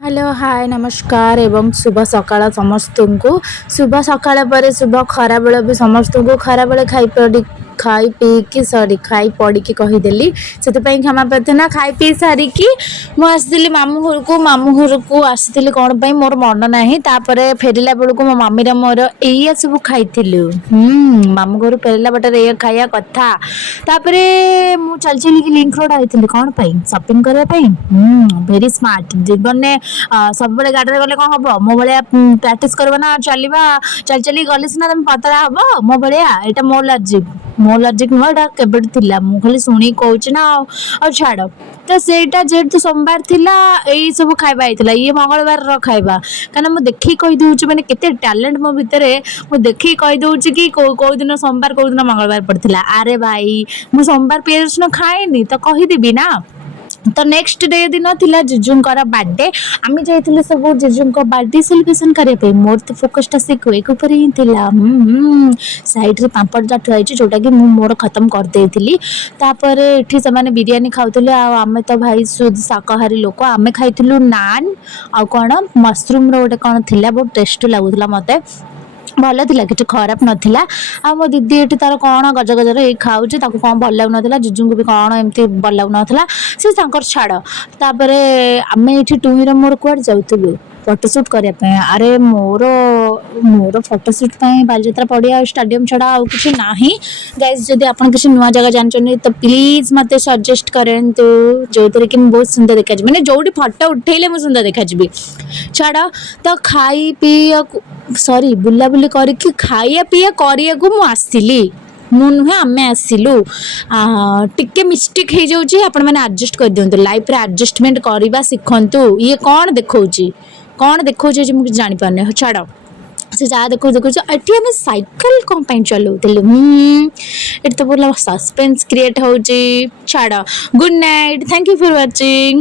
hello hi नमस्कार एवं शुभ सकाळ समस्तଙ୍କୁ शुभ सकाळ पर शुभ खराबेଳ भी समस्तଙ୍କୁ खराबेଳ खाई पीकी सॉरी खाई पड़िकी कहीदेली से क्षमा प्रार्थना खाई पी सारिकी ମୁଁ ଆସିଥିଲି ମାମୁଁ ଘରକୁ ଆସିଥିଲି କ'ଣ ପାଇଁ ମୋର ମନ ନାହିଁ ତାପରେ ଫେରିଲା ବେଳକୁ ମୋ ମମିର ମୋର ଏଇଆ ସବୁ ଖାଇଥିଲୁ ମାମୁଁ ଘରୁ ଫେରିଲା ବାଟରେ ଏଇଆ ଖାଇବା କଥା ତାପରେ ମୁଁ ଚାଲି ଚାଲିକି ଲିଙ୍କ ରୋଡ୍ ଆଇଥିଲି କ'ଣ ପାଇଁ ସପିଂ କରିବା ପାଇଁ ଭେରି ସ୍ମାର୍ଟ ଜୀବନରେ ସବୁବେଳେ ଗାଡ଼ିରେ ଗଲେ କ'ଣ ହବ ମୋ ଭଳିଆ ପ୍ରାକ୍ଟିସ୍ କରିବ ନା ଚାଲିବା ଚାଲି ଚାଲି ଗଲେ ସିନା ତମେ ପତଳା ହବ ମୋ ଭଳିଆ ଏଇଟା ମୋ ଲଜିକ୍ ନୁହଁ ଏଇଟା କେବେଠୁ ଥିଲା ମୁଁ ଖାଲି ଶୁଣିକି କହୁଛି ନା ଆଉ ଛାଡ଼ ତ ସେଇଟା ଯେହେତୁ ସୋମବାର ଥିଲା ଏଇ ସବୁ ଖାଇବା ହେଇଥିଲା ଇଏ ମଙ୍ଗଳବାରର ଖାଇବା କାହିଁକିନା ମୁଁ ଦେଖିକି କହିଦେଉଛି ମାନେ କେତେ ଟ୍ୟାଲେଣ୍ଟ ମୋ ଭିତରେ ମୁଁ ଦେଖିକି କହିଦେଉଛି କି କୋଉ ଦିନ ସୋମବାର କୋଉ ଦିନ ମଙ୍ଗଳବାର ପଡ଼ିଥିଲା ଆରେ ଭାଇ ମୁଁ ସୋମବାର ପିଆଜ ରସୁଣ ଖାଏନି ତ କହିଦେବି ନା ତ ନେକ୍ସଟ ଡେ ଦିନ ଥିଲା ଜିଜୁଙ୍କର ବାର୍ଥଡେ ଆମେ ଯାଇଥିଲେ ସବୁ ଜିଜୁଙ୍କ ବାର୍ଥଡେ ସେଲିବ୍ରେସନ କରିବା ପାଇଁ ମୋର ତ ଫୋକସଟା ସେ କେକ୍ ଉପରେ ହିଁ ଥିଲା ସାଇଡରେ ପାମ୍ପଡ଼ଟା ଥୁଆ ହେଇଛି ଯୋଉଟାକି ମୁଁ ମୋର ଖତମ କରିଦେଇଥିଲି ତାପରେ ଏଠି ସେମାନେ ବିରିୟାନୀ ଖାଉଥିଲେ ଆଉ ଆମେ ତ ଭାଇ ସୁଦ ଶାକାହାରୀ ଲୋକ ଆମେ ଖାଇଥିଲୁ ନାନ୍ ଆଉ କ'ଣ ମସରୁମର ଗୋଟେ କ'ଣ ଥିଲା ବହୁତ ଟେଷ୍ଟି ଲାଗୁଥିଲା ମୋତେ ଭଲ ଥିଲା କିଛି ଖରାପ ନଥିଲା ଆଉ ମୋ ଦିଦି ଏଠି ତାର କ'ଣ ଗଜଗଜରେ ହେଇ ଖାଉଛି ତାକୁ କ'ଣ ଭଲ ଲାଗୁନଥିଲା ଜିଜୁଙ୍କୁ ବି କ'ଣ ଏମିତି ଭଲ ଲାଗୁନଥିଲା ସେ ତାଙ୍କର ଛାଡ଼ ତାପରେ ଆମେ ଏଠି ଟୁଇଁର ମୋର କୁଆଡ଼େ ଯାଉଥିଲୁ ଫଟୋସୁଟ୍ କରିବା ପାଇଁ ଆରେ ମୋର ଫଟୋସୁଟ୍ ପାଇଁ ବାଲିଯାତ୍ରା ପଡ଼ିଆ ଷ୍ଟାଡିୟମ୍ ଛଡ଼ା ଆଉ କିଛି ନାହିଁ ଗାଇଜ୍ ଯଦି ଆପଣ କିଛି ନୂଆ ଜାଗା ଜାଣିଛନ୍ତି ତ ପ୍ଲିଜ୍ ମୋତେ ସଜେଷ୍ଟ କରନ୍ତୁ ଯେଉଁଥିରେ କି ମୁଁ ବହୁତ ସୁନ୍ଦର ଦେଖାଯିବି ମାନେ ଯେଉଁଠି ଫଟୋ ଉଠେଇଲେ ମୁଁ ସୁନ୍ଦର ଦେଖାଯିବି ଛାଡ଼ ତ ଖାଇ ପିଇବାକୁ ସରି ବୁଲାବୁଲି କରିକି ଖାଇବା ପିଇବା କରିବାକୁ ମୁଁ ଆସିଲି ମୁଁ ନୁହେଁ ଆମେ ଆସିଲୁ ଟିକେ ମିଷ୍ଟେକ୍ ହେଇଯାଉଛି ଆପଣମାନେ ଆଡ଼ଜଷ୍ଟ କରିଦିଅନ୍ତୁ ଲାଇଫ୍ରେ ଆଡ଼ଜଷ୍ଟମେଣ୍ଟ କରିବା ଶିଖନ୍ତୁ ଇଏ କ'ଣ ଦେଖଉଛି ଆଜି ମୁଁ କିଛି ଜାଣିପାରୁନି ଛାଡ଼ ସେ ଯାହା ଦେଖଉଛି ଏଠି ଆମେ ସାଇକେଲ କ'ଣ ପାଇଁ ଚଲାଉଥିଲୁ ଏଠି ତ ଭଲ ସସ୍ପେନ୍ସ କ୍ରିଏଟ୍ ହେଉଛି ଛାଡ଼ good night thank you for watching